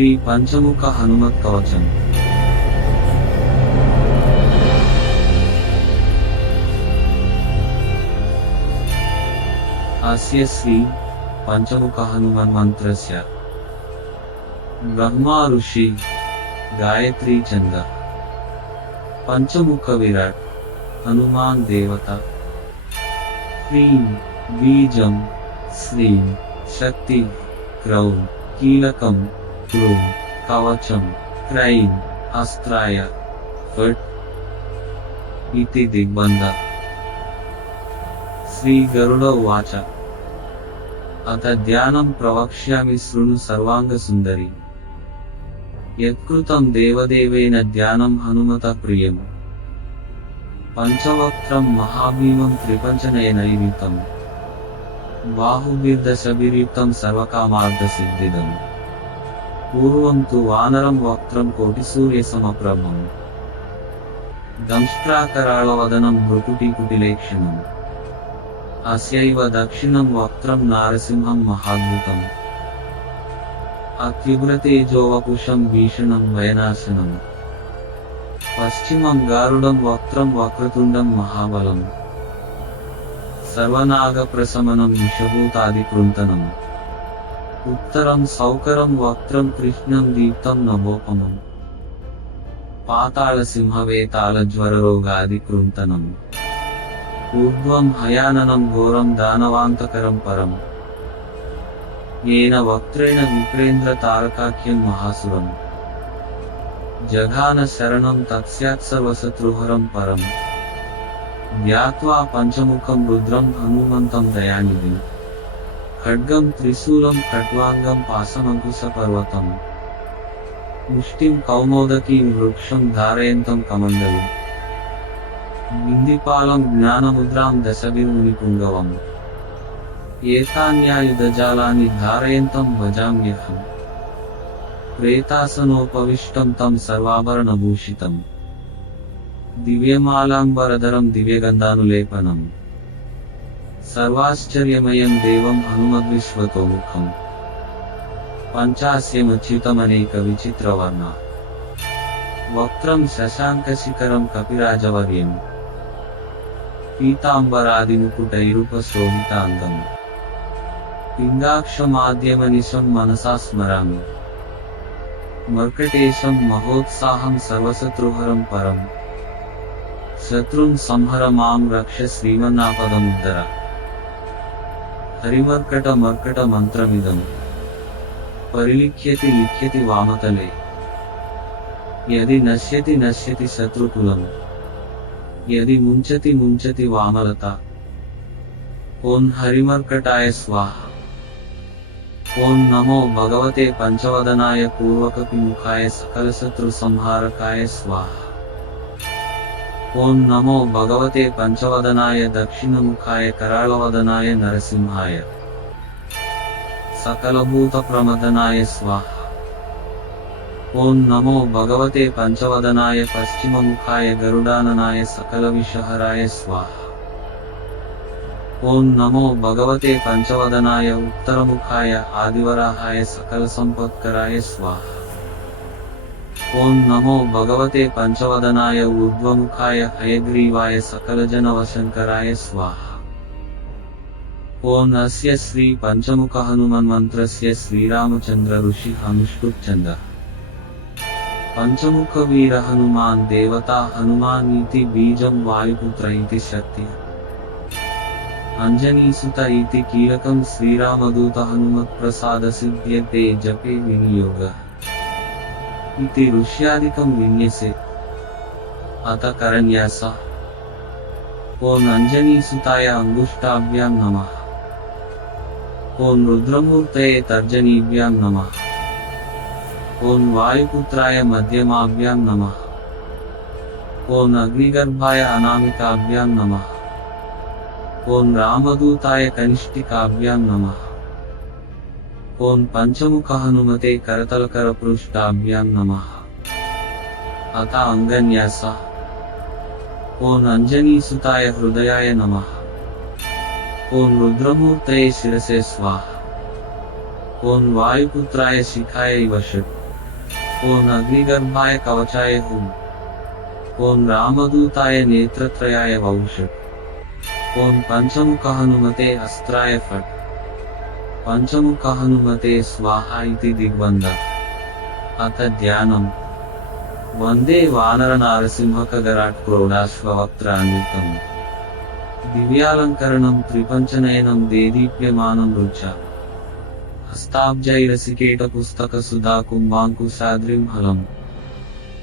శ్రీ పంచముఖ హనుమత్ కవచం. అస్య శ్రీ పంచముఖ హనుమన్ మంత్రస్య బ్రహ్మా ఋషి గాయత్రీ ఛంద పంచముఖ విరాట్ హనుమాన్ దేవత. హ్రీం బీజం శ్రీం శక్తి క్రౌం కీలకం క్రూం కవచం క్రైం అస్త్రాయ ఫట్ ఇతి దిగ్బంధ. శ్రీ గరుడ ఉవాచ అత ధ్యానం ప్రవక్ష్యామి శృణు సర్వాంగ సుందరి. యత్కృతం దేవదేవేన ధ్యానం హనుమత ప్రియం. పంచవక్త్రం మహాభీమం త్రిపంచనయనైర్యుతం. బాహుభిర్దశభిర్యుక్తం సర్వకామార్థ సిద్ధిదం. పూర్వం తు వానరం వక్త్రం కోటిసూర్యసమప్రభం. దంష్ట్రాకరాళవదనం భృకుటీకుటిలేక్షణం. అస్యైవ దక్షిణం వక్త్రం నారసింహం మహాద్భుతం. అత్యుగ్రతేజోవపుషం భీషణం వయనాశనం. పశ్చిమం గారుడం వక్త్రం వక్రతుండం మహాబలం. సర్వనాగప్రశమనం విషభూతాదికృంతనం. ఉత్తరం సౌకరం వక్త్రం కృష్ణం దీప్తం నభోపమం. పాతాళసింహవేతాళజ్వరరోగాదికృంతనం. ఊర్ధ్వం హయాననం ఘోరం దానవాంతకరం పరం. ఏన వక్త్రేణ విప్రేంద్ర తారకాఖ్యం మహాసురం. జఘాన శరణం తత్స్యాత్సర్వశత్రుహరం పరం. ధ్యాత్వా పంచముఖం రుద్రం హనుమంతం దయానిధిం. ఖడ్గం త్రిశూలం ఖట్వాంగం పాశమంకుశ పర్వతం. ముష్టిం కౌమోదకీం వృక్షం ధారయంతం కమండలం. బిందిపాలం జ్ఞానముద్రాం దశభిర్మునిపుంగవం. ఏతాన్యాయుధజాలాని ధారయంతం భజామ్యహం. ప్రేతాసనోపవిష్టం తం సర్వాభరణభూషితం. దివ్యమాలాంబరధరం దివ్యగంధానులేపనం. సర్వాశ్చర్యమయం దేవం హనుమద్విశ్వతోముఖం. పంచాస్యమచ్యుతమనేక విచిత్రవర్ణ. వక్త్రం శశాంకశిఖరం కపిరాజవర్యం. పీతాంబరాదిముకుటైరుపశోభితాంగం. పింగాక్షమాద్యమనిశం మనసా స్మరామి. మర్కటేశం మహోత్సాహం సర్వశత్రుహరం పరం. శత్రుం సంహర మాం రక్ష శ్రీమన్నాపదముద్ధర. హరిమర్కట మర్కట మంత్రమిదం. పరిలిఖ్యతి లిఖ్యతి వామతలే. యది నశ్యతి నశ్యతి శత్రుకులం. యది ముంచతి ముంచతి వామలత. ఓం హరిమర్కటాయ స్వాహ. ఓం నమో భగవతే పంచవదనాయ పూర్వకపిముఖాయ సకలశత్రు సంహారకాయ స్వాహ. ఓం నమో భగవతే పంచవదనాయ దక్షిణముఖాయ కరాళవదనాయ నరసింహాయ. సకలభూత ప్రమదనాయ స్వాహ. ఓం నమో భగవతే పంచవదనాయ పశ్చిమముఖాయ గరుడాననాయ సకల విషహరాయ స్వాహ. ఓం నమో భగవతే పంచవదనాయ ఉత్తరముఖాయ ఆదివరాహాయ సకల సంపత్కరాయ స్వాహ. ఓం నమో భగవతే పంచవదనాయ ఊర్ధ్వముఖాయ హయగ్రీవాయ సకలజనవశంకరాయ స్వాహ. ఓం అస్య శ్రీ పంచముఖ హనుమన్మంత్రస్య శ్రీరామచంద్ర ఋషి అనుష్ఠుప్ ఛంద. పంచముఖ వీర హనుమాన్ దేవతా హనుమాన్ ఇతి బీజం వాయుపుత్ర ఇతి శక్తి. అంజనీసుత ఇతి కీలకం శ్రీరామదూత హనుమత్ప్రసాద సిద్ధ్యతే జపే వినియోగ. ఇతి ఋష్యాదికం విన్యసే. అత కరన్యాస. ఓం అంజనీసుతాయ అంగుష్టాభ్యాం నమః. ఓం రుద్రమూర్తయే తర్జనీభ్యాం నమః. ఓం వాయుపుత్రాయ మధ్యమాభ్యాం నమః. ఓం అగ్నిగర్భాయ అనామికాభ్యాం నమః. ఓం రామదూతాయ కనిష్ఠికాభ్యాం నమః. ఓం పంచముఖ హనుమతే కరతలకరపృష్టాభ్యాం నమః. అత అంగన్యాస. ఓం అంజనీసుతాయ హృదయాయ నమః. ఓం రుద్రమూర్తయే శిరసే స్వాహ. ఓం వాయుపుత్రాయ శిఖాయ వషట్. ఓం అగ్నిగర్భాయ కవచాయ హుం. ఓం రామదూతాయ నేత్రత్రయాయ వౌషట్. ఓం పంచముఖ హనుమతే అస్త్రాయ ఫట్. పంచముఖ హనుమతే స్వాహ ఇతి దిగ్బంధ. అత ధ్యానం. వందే వానర నారసింహకగరాట్ క్రోడాశ్వవక్త్రాన్వితం. దివ్యాలంకరణం త్రిపంచనయనం దేదీప్యమానం రుచ. హస్తాబ్జైరసికేట పుస్తక సుధా కుంభాంకుశాద్రిం హలం.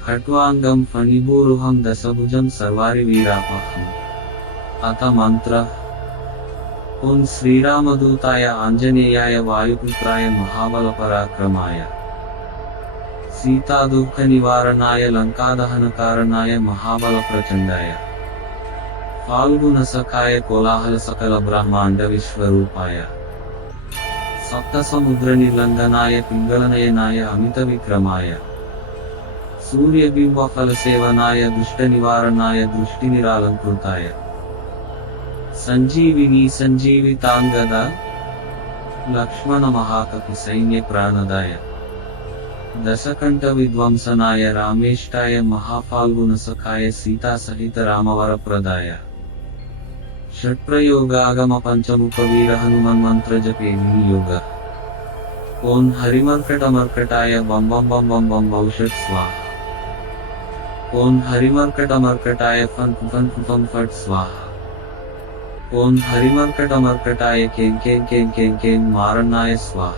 ఖట్వాంగం ఫణిభూరుహం దశభుజం సర్వారి వీరాపహం. అత మంత్ర. ఓం శ్రీరామదూతాయ ఆంజనేయాయ వాయుపుత్రాయ మహాబల పరాక్రమాయ. సీతాదుఃఖ నివారణాయ లంకాదహన కారణాయ మహాబల ప్రచండాయ. ఫాల్గుణ సఖాయ కోలాహల సకల బ్రహ్మాండ విశ్వరూపాయ. సప్త సముద్ర నిర్లంఘనాయ పింగళనయనాయ అమిత విక్రమాయ. సూర్యబింబ ఫలసేవనాయ దుష్ట నివారణాయ దృష్టి నిరాలంకృతాయ. సంజీవిని సంజీవితాంగద. లక్ష్మణ మహాకపి సైన్య ప్రాణదాయ. దశకంఠ విధ్వంసనాయ రామేష్టాయ మహాఫాల్గుణ సఖాయ సీతా సహిత రామవరప్రదాయ. షట్ప్రయోగాగమ పంచముఖ వీర హనుమన్మంత్ర జపే వినియోగ. ఓం హరిమర్కటమర్కటాయ బం బం బం బం బం ఔషట్ స్వాహ. ఓం హరిమర్కటమర్కటాయ ఫన్ ఫన్ ఫం ఫట్ స్వాహ. ఓం హరిమర్కటమర్కటాయ కేం కేం కేం కేం కేం మారణాయ స్వాహ.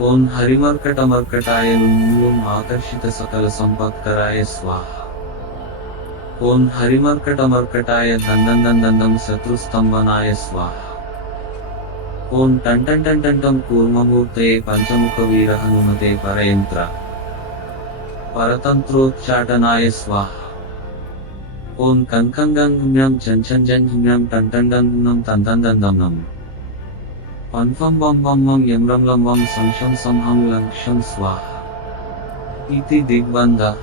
ఓం హరిమర్కటమర్కటాయ లుం ఆకర్షిత సకల సంపత్కరాయ స్వాహ. ఓం హరిమర్కటమర్కటాయ దండం దండం శత్రుస్తంభనాయ స్వాహ. ఓం టంటం కూర్మమూర్తయే పంచముఖ వీర హనుమతే పరయంత్ర. పరతంత్రోచ్చాటనాయ స్వాహ. ఓం కంకంగం చంచంజం టంటండం తంతందందం. పన్ఫం బం బం బం యమ్రం లం వం సంశం సంహం లంక్షం స్వాహ ఇతి దిగ్బంధ.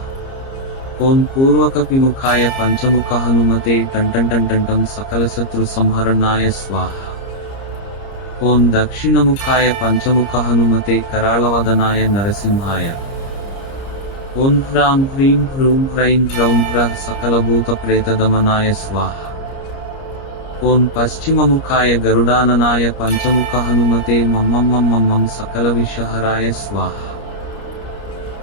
ఓం పూర్వకపిముఖాయ పంచముఖ హనుమతే టంటంటంటం సకల శత్రు సంహరణాయ స్వాహ. ఓం దక్షిణముఖాయ పంచముఖ హనుమతే కరాళవదనాయ నరసింహాయ. ఓం హ్రాం హ్రీం హ్రూం హ్రైం హ్రౌం హ్రః సకలభూత ప్రేతదమనాయ స్వాహ. ఓం పశ్చిమముఖాయ గరుడాననాయ పంచముఖ హనుమతే మమ్మం సకల విషహరాయ స్వాహ.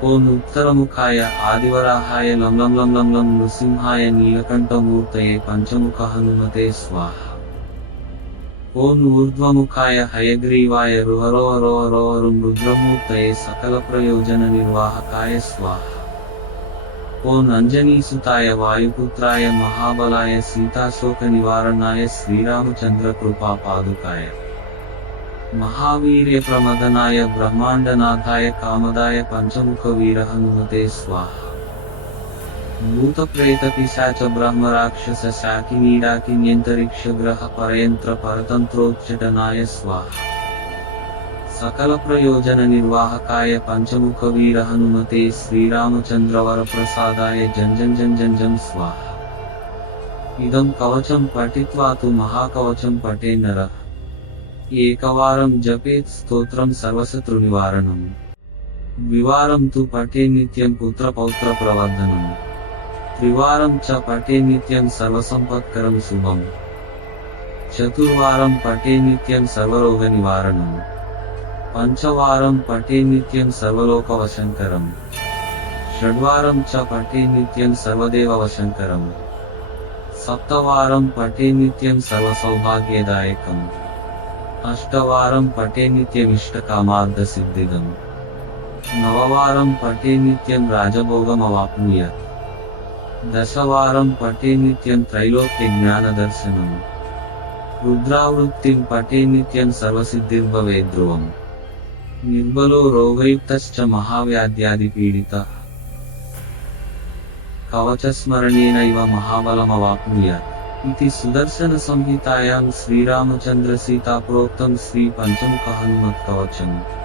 ఓం ఉత్తరముఖాయ ఆదివరాహాయ లం లం లం లం లం నృసింహాయ నీలకంఠమూర్తయే పంచముఖ హనుమతే స్వాహ. ఓం ఊర్ధ్వముఖాయ హయగ్రీవాయ రుహరోహరోహరోహరుం రుద్రమూర్తయే సకల ప్రయోజన నిర్వాహకాయ స్వాహ. ఓం అంజనీసుతాయ వాయుపుత్రాయ మహాబలాయ సీతాశోక నివారణాయ శ్రీరామచంద్ర కృపా పాదుకాయ. మహావీర్య ప్రమదనాయ బ్రహ్మాండనాథాయ కామదాయ పంచముఖ వీర హనుమతే స్వాహ. భూత ప్రేత పిశాచ బ్రహ్మ రాక్షస శాకినీడాకిన్యంతరిక్ష గ్రహ పరయంత్ర పరతంత్రోచ్చటనాయ స్వాహ. సకల ప్రయోజన నిర్వాహకాయ పంచముఖ వీర హనుమతే శ్రీరామచంద్ర వరప్రసాదాయ జంజం స్వాహ. ఇదం కవచం పఠిత్వా తు మహాకవచం పఠే నరః. ఏకవారం జపేత్ స్తోత్రం సర్వశత్రు నివారణం. ద్వివారం తు పఠే నిత్యం పుత్ర పౌత్ర ప్రవర్ధనం. త్రివారం చ పఠే నిత్యం సర్వసంపత్కరం శుభం. చతుర్వారం పఠే నిత్యం సర్వరోగ నివారణం. పంచవారం పఠే నిత్యం సర్వలోకవశంకరం. షడ్వారం చ పఠే నిత్యం సర్వదేవవశంకరం. సప్తవారం పఠే నిత్యం సర్వసౌభాగ్యదాయకం. అష్టవారం పఠే నిత్యమిష్టకామార్థసిద్ధిదం. నవవారం పఠే నిత్యం రాజభోగమవాప్నుయాత్. దశవారం పఠే నిత్యం త్రైలోక్య జ్ఞానదర్శనం. రుద్రావృత్తిం పఠే నిత్యం సర్వసిద్ధిర్భవేద్ధ్రువం. నిర్బలో రోగయుక్తశ్చ మహావ్యాధ్యాదిపీడితః. కవచస్మరణేనైవ మహాబలమవాప్నుయాత్ इति सुदर्शन संहितायां श्रीरामचंद्र सीता प्रोक्तं श्री पंचमुख हनुमत् कवचम्.